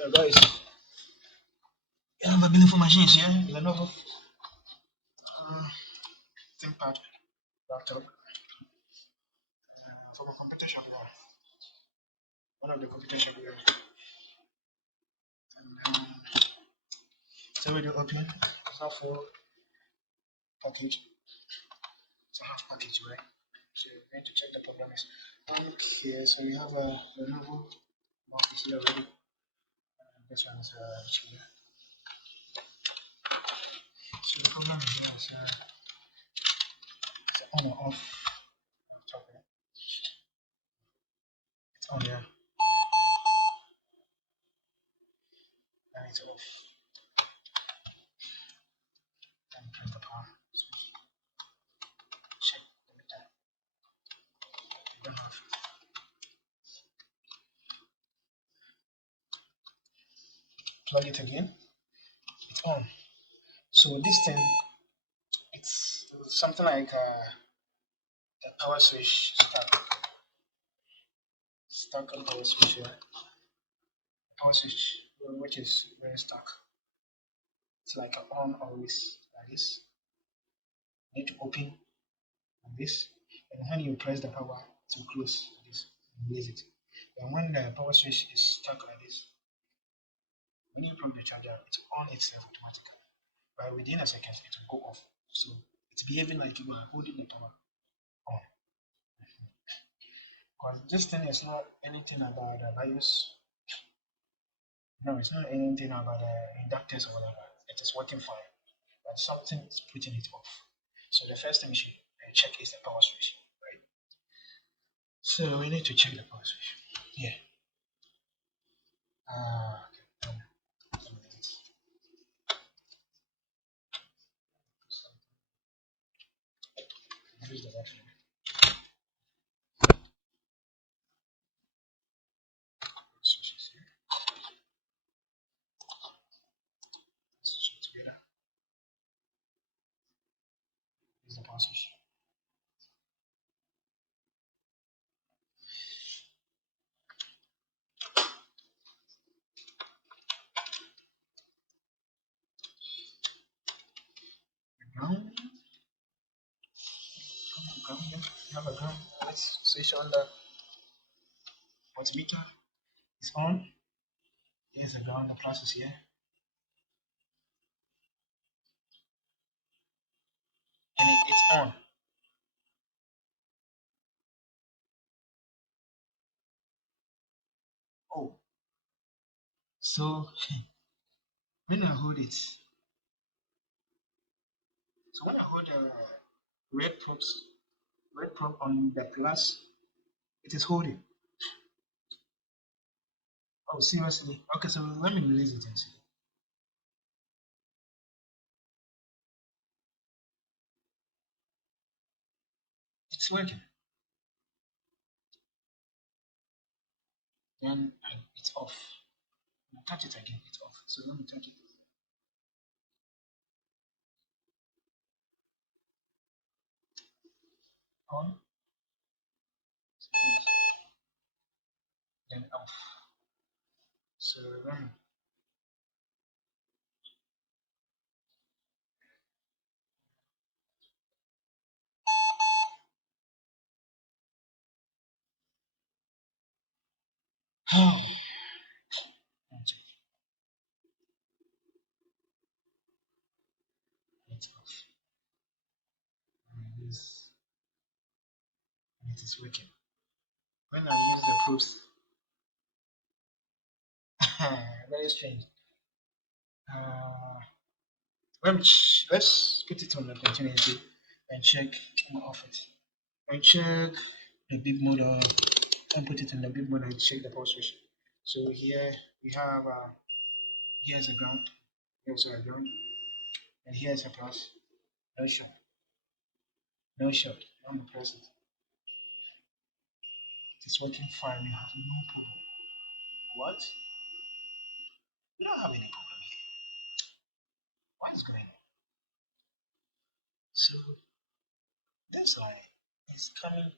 Yeah, guys, I have a beautiful machines here. Lenovo ThinkPad laptop from a computer shop now. One of the computer shop here. And so we do open. It's not full package. It's a half package, right? So we need to check the program is. Okay, so we have a Lenovo mouse here already. This one is here. So the program is here. It's on or off. It's on here. And it's off. And press the power. So check the meter. You don't have. Plug it again. It's on. So this thing, it's something like a power switch stuck on power switch here. Power switch, which is very stuck. It's like an on always like this. You need to open like this, and when you press the power to close like this, release it. And when the power switch is stuck like this, when you plug the charger, it will on itself automatically. But within a second, it will go off. So it's behaving like you are holding the power on. Because this thing is not anything about the BIOS. No, it's not anything about the inductors or whatever. It is working fine. But something is putting it off. So the first thing you should check is the power switch, right? So we need to check the power switch. Yeah. Okay. Use the battery. Switch is here. Let's check together. Use the power switch. Ground. Ground. Yeah. We have a ground. Let's switch on the multimeter. It's on. Here's the ground. The plus is here. And it's on. Oh. So when I hold it, so when I hold the red probe on the glass, it is holding. Oh, seriously? Okay, so let me release it and see. It's working. Then it's off. I touch it again, it's off. So let me touch it. On, then off. So let me. Oh, it's off. Release. And it is working. When I use the proofs, very strange. Uh, let's put it on the continuity and check off it. And check the big motor and put it in the big mode and check the power switch. So here we have here's a ground, here's a ground, and here's a plus. No shot, no shot. I'm gonna press it. It's working fine. We have no problem. What? We don't have any problem here. What is going on? So this line is coming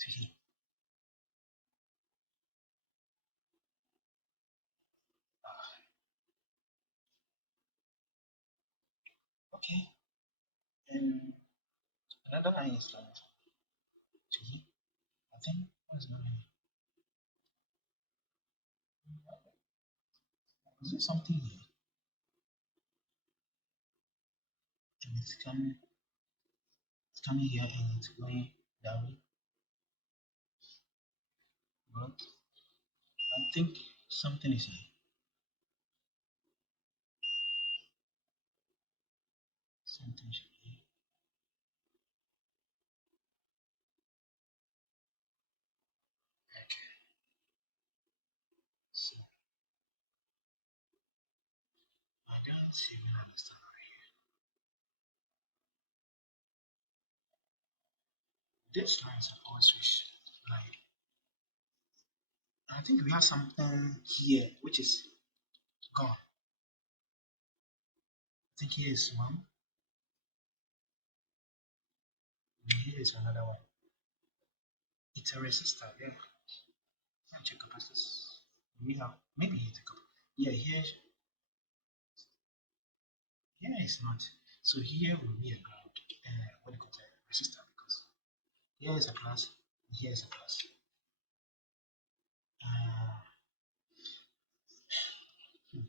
to here. Okay. And another line is that G. I think what's going on? Is there something here? And it's coming here and it's going down. But I think something is here. Something should be here. Okay. So I don't even understand over here. This line is always switch. Like I think we have something here which is gone. I think here is one, and here is another one. It's a resistor. Yeah. Let me check capacitors. We have maybe it's a couple. Yeah, here is not. So here will be a ground. What do you call it? Resistor because here is a plus, here is a plus. Uh, hmm,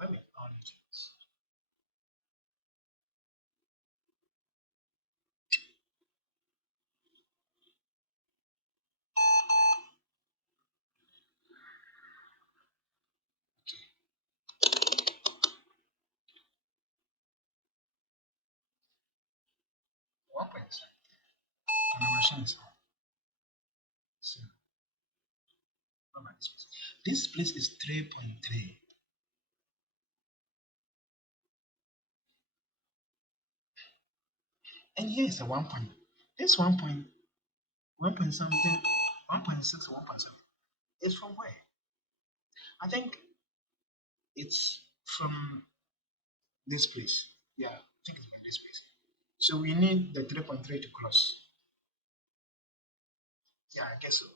let me add it. Okay, 1.7. And the machine is on. So, what about this place? This place is 3.3. And here is a 1 point. This 1 point something, 1.6 or 1.7. It's from where? I think it's from this place. Yeah, I think it's from this place. So we need the 3.3 to cross. Yeah, I guess so.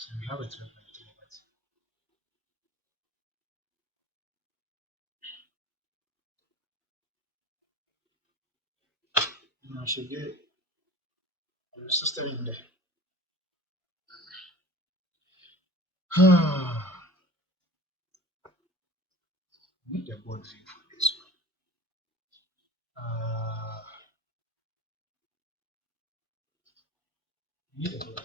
So we have a 3.3, but I should get a resistor in there. Need a board view for this one. Need a board.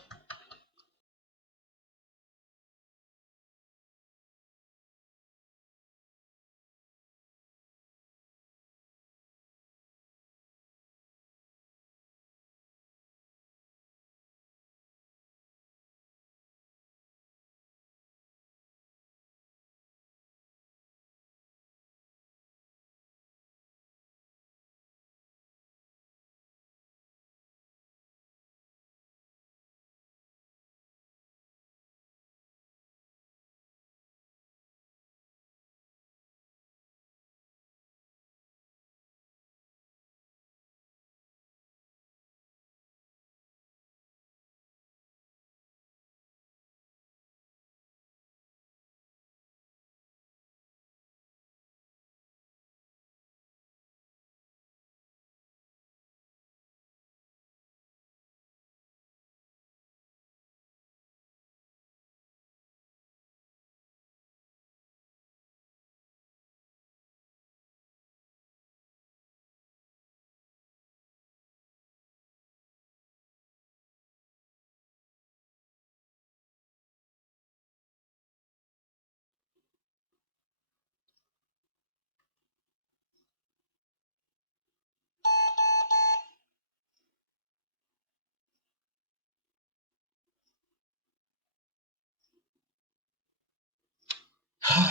Okay,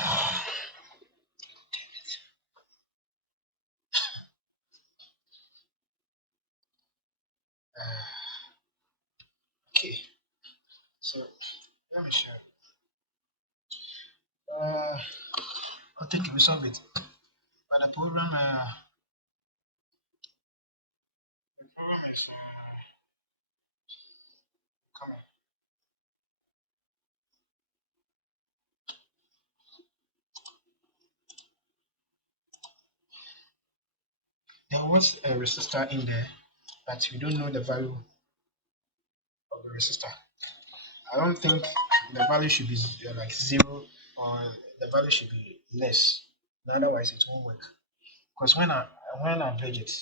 so let me show you. I think we solve it. But the problem, the problem is, come on. There was a resistor in there, but we don't know the value of the resistor. I don't think the value should be like zero, or the value should be less. Otherwise, it won't work. Because when I average it,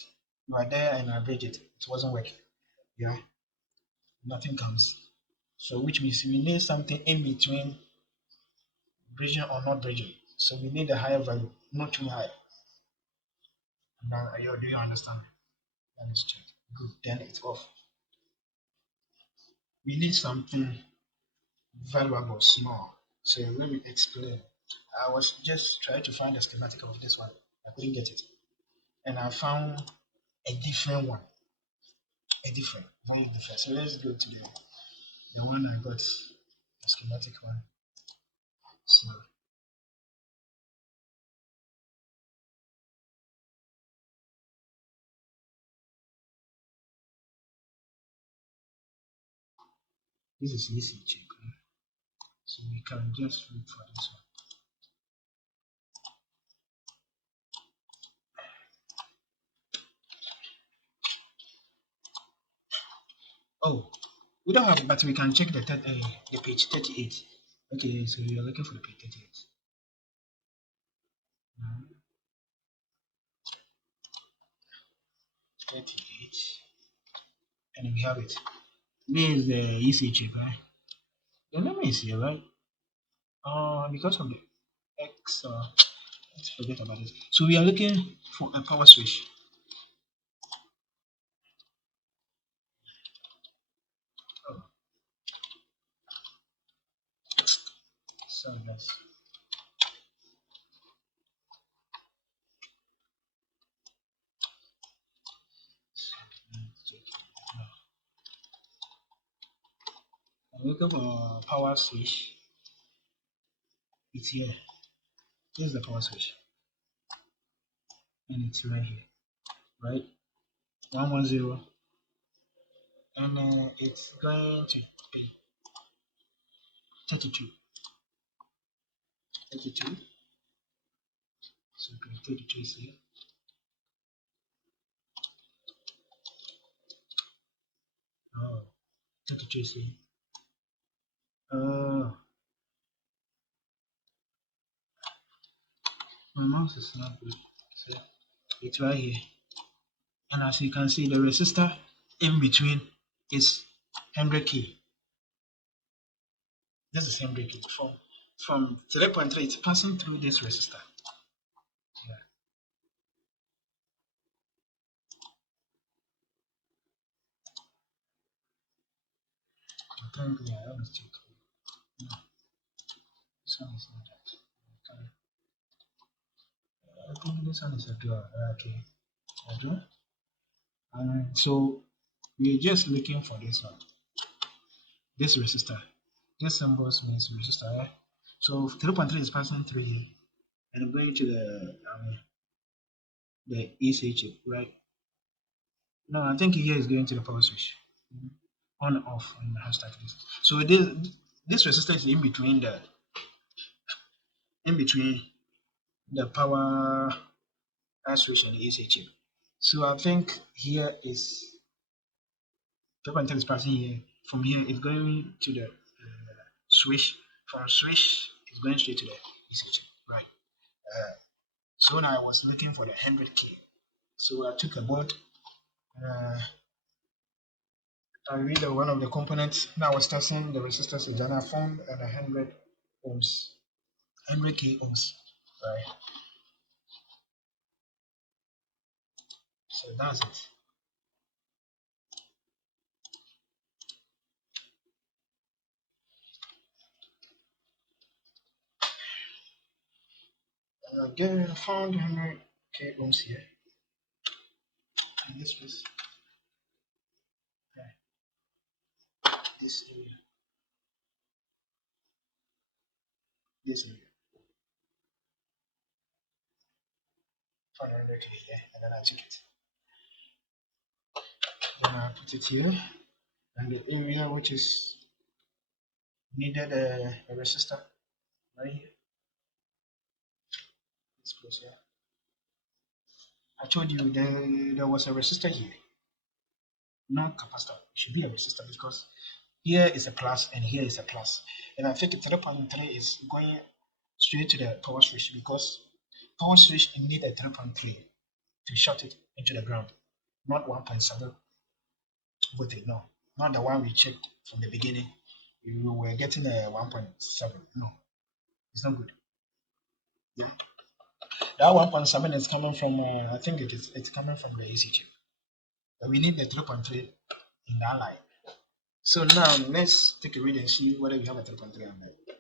you are there and I average it, it wasn't working. Yeah, nothing comes. So which means we need something in between bridging or not bridging. So we need a higher value, not too high. Now, do you understand? Let me check. Good. Then it's off. We need something valuable, small. So let me explain. I was just trying to find the schematic of this one. I couldn't get it. And I found a different one. A different, very different. So let's go to the one I got, the schematic one. So this is easy check. So we can just look for this one. Oh, we don't have, but we can check the page 38. Okay, so we are looking for the page 38. Mhm. 38, and we have it. This is the EC chip, right? The name is here, right? Because of the X, let's forget about it. So we are looking for a power switch. Oh, so let's check. I'm looking for a power switch. It's here. This is the power switch, and it's right here, right? 110, and it's going to be 32. 32. So 32 is here. Oh, 32 is here. Oh, my mouse is not good. So it's right here. And as you can see, the resistor in between is 100k. This is 100k. From 3.3, it's passing through this resistor. Yeah, I think, yeah, let me check. No, this one is not that. Okay. I think this one is a dual. Okay, a dual. And so we're just looking for this one, this resistor. This symbol means resistor. Yeah? So 3.3 is passing through here, and I'm going to the EC chip, right? No, I think here is going to the power switch. On off and hashtag this. So this resistor is in between the power switch and the AC chip. So I think here is 3.10 is passing here. From here it's going to the switch. From switch it's going straight to the AC chip. Right. So now I was looking for the 100k. So I took a board. Uh, I read one of the components. Now I was testing the resistors and I found 100 ohms, 100k ohms. Right. So that's it. Again, I found 100k ohms here in this place. Yeah, this area, this area. 400k here, and then I took it. Then I put it here, and the area which is needed a resistor right here. This place here. I told you there was a resistor here, not capacitor. It should be a resistor because here is a plus and here is a plus. And I think 3.3 is going straight to the power switch because power switch need a 3.3 to short it into the ground, not 1.7 voltage. No, not the one we checked from the beginning. We were getting a 1.7. No, it's not good. Yeah. That 1.7 is coming from, I think it's coming from the AC chip. But we need the 3.3 in that line. So now let's take a read and see whether we have a 3.3 on the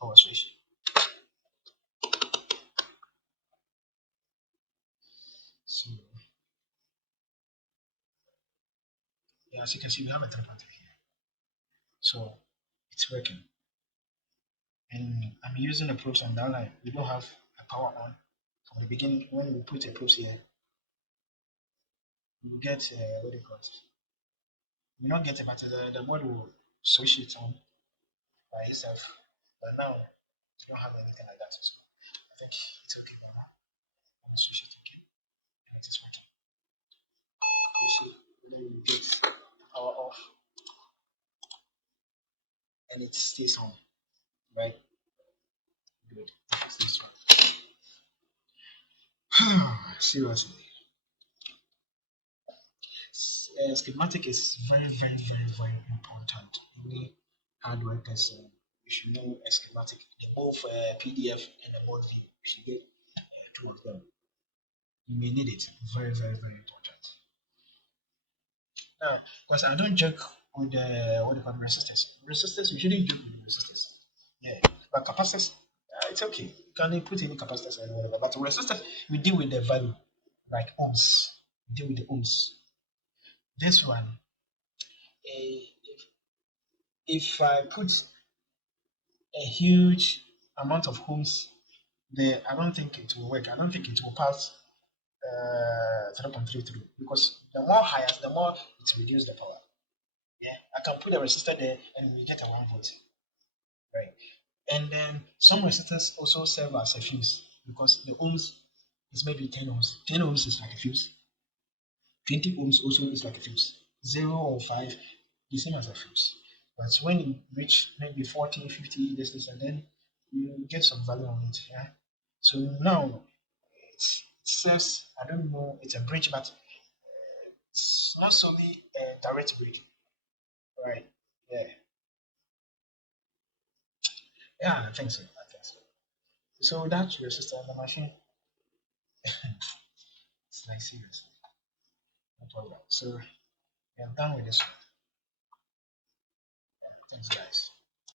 power switch. So yeah, as you can see, we have a 3.3 here. So it's working. And I'm using the probes on that line. We don't have a power on from the beginning. When we put the probes here, you get what do you call it? You don't get it, but the board will switch it on by itself. But now you don't have anything like that. So I think it's okay for now. I'm switch it again. And it is working. You see, when you get power off and it stays on, right? Good. It's this one. Seriously. Schematic is very, very, very, very important. Any hardware person, you should know a schematic. The both PDF and the board view, you should get two of them. You may need it. Very, very, very important. Now, because I don't joke with the what do you call resistors. Resistors, we shouldn't joke with the resistors. Yeah, but capacitors, it's okay. You can put any capacitors and whatever. But resistors, we deal with the value, like ohms. We deal with the ohms. This one, if I put a huge amount of homes there, I don't think it will work. I don't think it will pass 3.33 because the more higher, the more it reduces the power. Yeah, I can put a resistor there and we get a 1 volt, right? And then some resistors also serve as a fuse because the ohms is maybe 10 ohms. 10 ohms is like a fuse. 20 ohms also is like a fuse. 0 or 5, the same as a fuse. But when you reach maybe 40, 50, this, and then you get some value on it. Yeah. So now it serves, I don't know, it's a bridge, but it's not solely a direct bridge. Right. Yeah. Yeah, I think so. I think so. So that's resistor on the machine. It's like seriously. No problem. So we are done with this one. Thanks, guys.